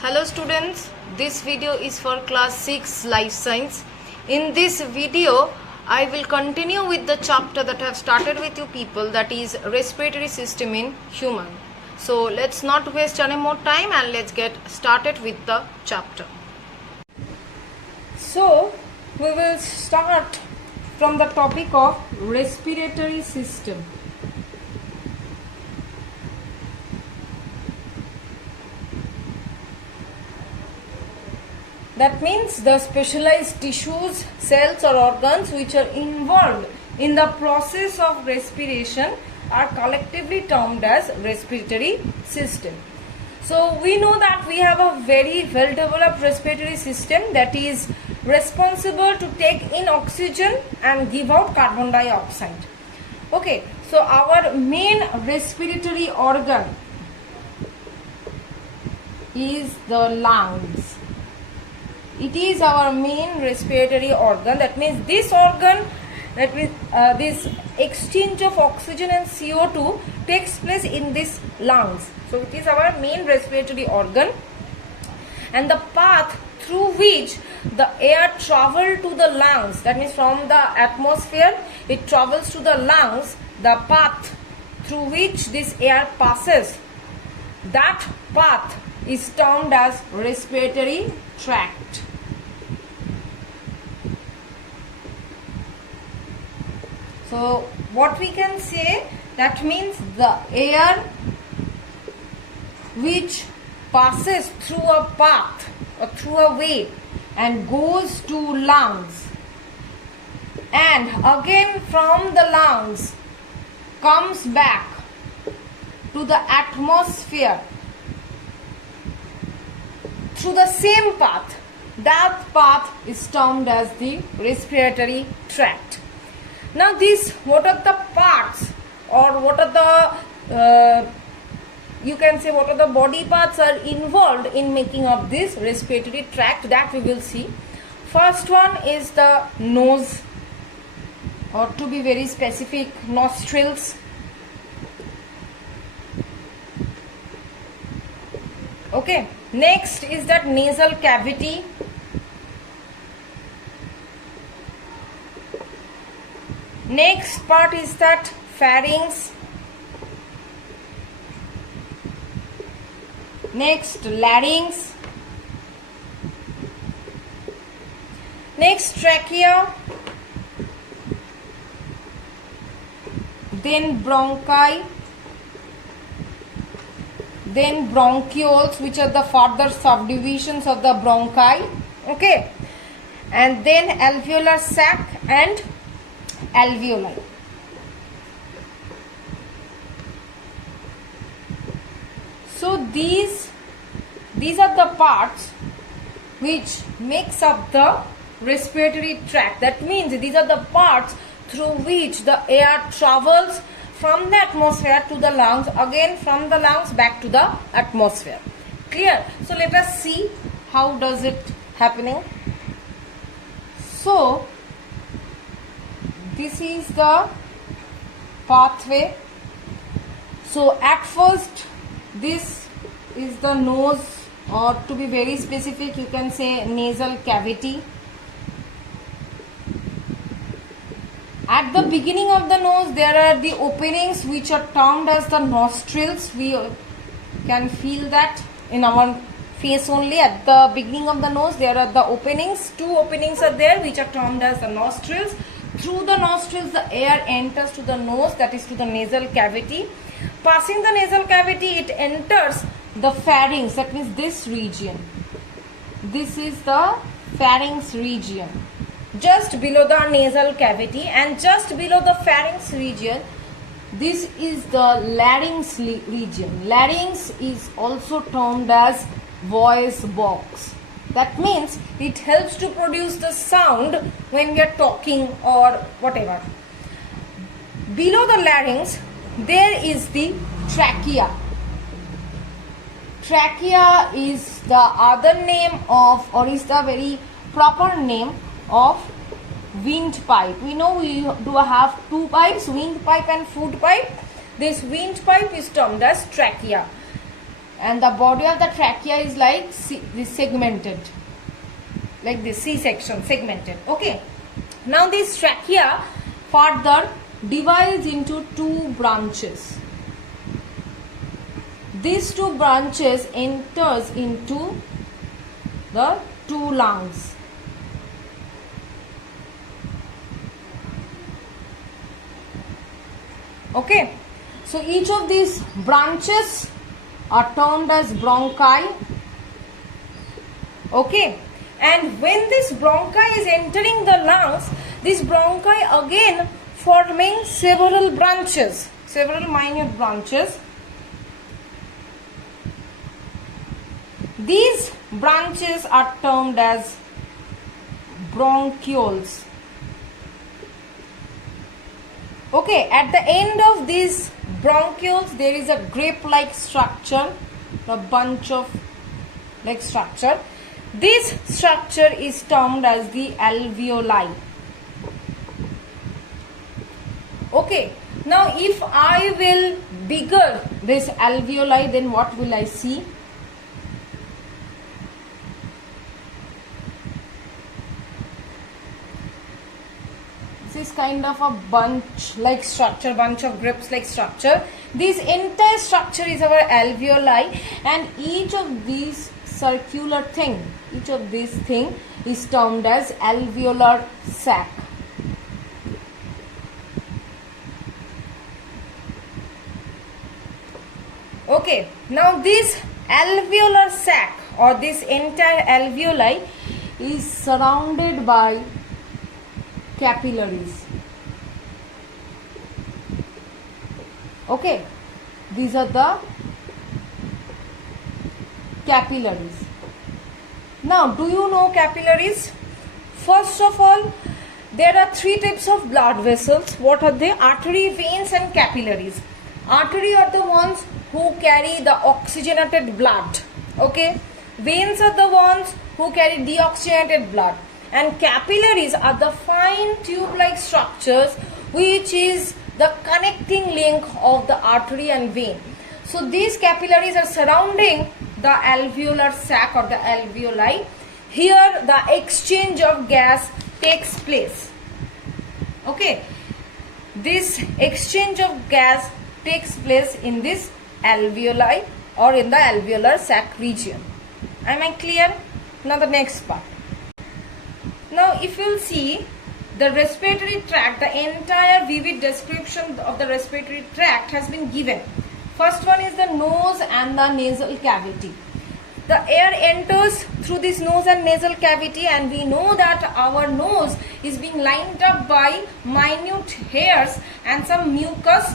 Hello students, this video is for class 6 life science. In this video, I will continue with the chapter that I have started with you people, that is respiratory system in human. So let's not waste any more time and let's get started with the chapter. So we will start from the topic of respiratory system. That means the specialized tissues, cells or organs which are involved in the process of respiration are collectively termed as respiratory system. So we know that we have a very well developed respiratory system that is responsible to take in oxygen and give out carbon dioxide. Okay, so our main respiratory organ is the lungs. It is our main respiratory organ. That means this organ, that means this exchange of oxygen and CO2 takes place in this lungs. So it is our main respiratory organ, and the path through which the air travels to the lungs, that means from the atmosphere it travels to the lungs, the path through which this air passes, that path is termed as respiratory tract. So what we can say, that means the air which passes through a path or through a way and goes to lungs, and again from the lungs comes back to the atmosphere through the same path, that path is termed as the respiratory tract. Now this, what are the parts, or what are the you can say what are the body parts are involved in making up this respiratory tract, that we will see. First one is the nose, or to be very specific, nostrils. Okay, next is that nasal cavity. Next part is that pharynx. Next, larynx. Next, trachea. Then bronchi. Then bronchioles, which are the further subdivisions of the bronchi. Okay. And then alveolar sac and alveoli. So these are the parts which makes up the respiratory tract. That means these are the parts through which the air travels from the atmosphere to the lungs, again from the lungs back to the atmosphere. Clear? So let us see how does it happening. So this is the pathway. So at first, this is the nose, or to be very specific, you can say nasal cavity. At the beginning of the nose, there are the openings which are termed as the nostrils. We can feel that in our face only. At the beginning of the nose, there are the openings. Two openings are there which are termed as the nostrils. Through the nostrils, the air enters to the nose, that is to the nasal cavity. Passing the nasal cavity, it enters the pharynx, that means this region. This is the pharynx region, just below the nasal cavity, and just below the pharynx region, this is the larynx region. Larynx is also termed as voice box. That means it helps to produce the sound when we are talking or whatever. Below the larynx, there is the trachea. Trachea is the other name of, or is the very proper name of windpipe. We know we do have two pipes, windpipe and food pipe. This windpipe is termed as trachea. and the body of the trachea is like this segmented, like this C section, segmented. Okay, now this trachea further divides into two branches. These two branches enters into the two lungs. Okay, so each of these branches are termed as bronchi. Okay, and when this bronchi is entering the lungs, this bronchi again forming several branches, several minute branches. These branches are termed as bronchioles. Okay, at the end of these bronchioles there is a grape-like structure, a bunch of like structure. This structure is termed as the alveoli. Okay, now if I will bigger this alveoli, then what will I see? This is kind of a bunch like structure, bunch of grapes like structure. This entire structure is our alveoli, and each of these circular thing, each of these thing is termed as alveolar sac. Okay, now this alveolar sac or this entire alveoli is surrounded by capillaries. Okay, these are the capillaries. Now, do you know capillaries? First of all, there are three types of blood vessels. What are they? Artery, veins and capillaries. Artery are the ones who carry the oxygenated blood. Okay, veins are the ones who carry deoxygenated blood, and capillaries are the fine tube-like structures which is the connecting link of the artery and vein. So these capillaries are surrounding the alveolar sac or the alveoli. Here the exchange of gas takes place. Okay, this exchange of gas takes place in this alveoli or in the alveolar sac region. Am I clear? Now the next part. Now if you will see the respiratory tract, the entire vivid description of the respiratory tract has been given. First one is the nose and the nasal cavity. The air enters through this nose and nasal cavity, and we know that our nose is being lined up by minute hairs and some mucus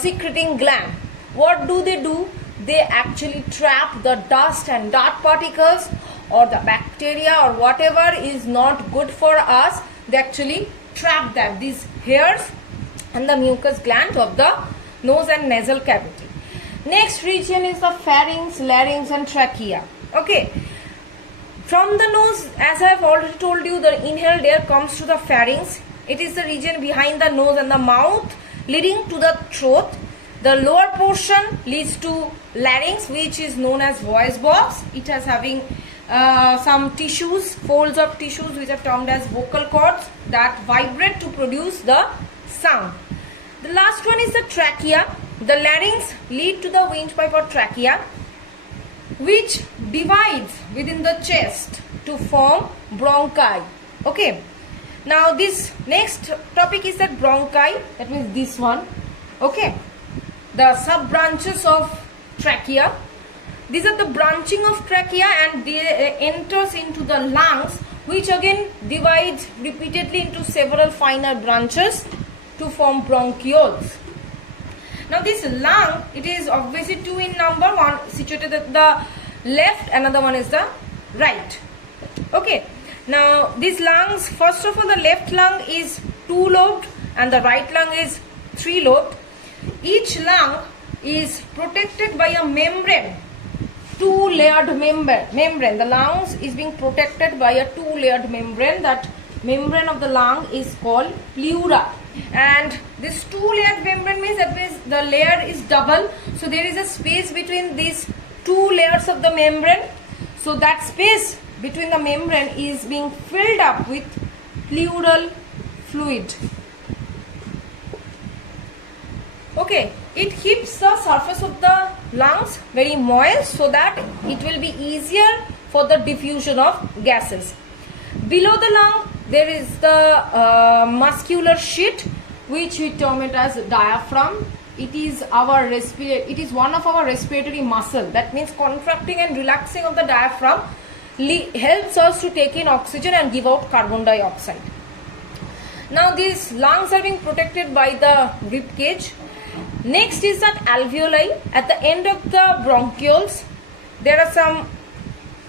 secreting gland. What do? They actually trap the dust and dirt particles or the bacteria or whatever is not good for us. They actually trap them, these hairs and the mucus gland of the nose and nasal cavity. Next region is the pharynx, larynx and trachea. Okay, from the nose, as I have already told you, the inhaled air comes to the pharynx. It is the region behind the nose and the mouth leading to the throat. The lower portion leads to larynx, which is known as voice box. It has having some tissues, folds of tissues which are termed as vocal cords that vibrate to produce the sound. The last one is the trachea. The larynx lead to the windpipe or trachea, which divides within the chest to form bronchi. Okay. Now this next topic is that bronchi, that means this one. Okay. The sub branches of trachea. These are the branching of trachea, and they enters into the lungs, which again divides repeatedly into several finer branches to form bronchioles. Now this lung, it is obviously two in number, one situated at the left, another one is the right. Okay, now these lungs, first of all the left lung is two-lobed and the right lung is three-lobed. Each lung is protected by a membrane, two-layered membrane. The lungs is being protected by a two-layered membrane. That membrane of the lung is called pleura. And this two-layered membrane means the layer is double, so there is a space between these 2 layers of the membrane. So that space between the membrane is being filled up with pleural fluid. Okay, it keeps the surface of the lungs very moist so that it will be easier for the diffusion of gases. Below the lung there is the muscular sheet, which we term it as diaphragm. It is one of our respiratory muscle. That means contracting and relaxing of the diaphragm helps us to take in oxygen and give out carbon dioxide. Now these lungs are being protected by the rib cage. Next is that alveoli. At the end of the bronchioles there are some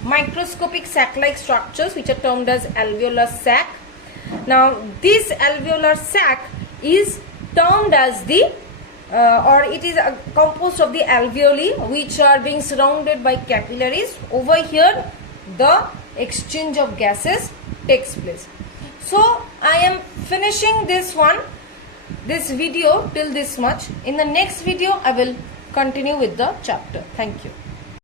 microscopic sac-like structures which are termed as alveolar sac. Now this alveolar sac is termed as the it is composed of the alveoli, which are being surrounded by capillaries. Over here the exchange of gases takes place. So I am finishing this video till this much. In the next video I will continue with the chapter. Thank you.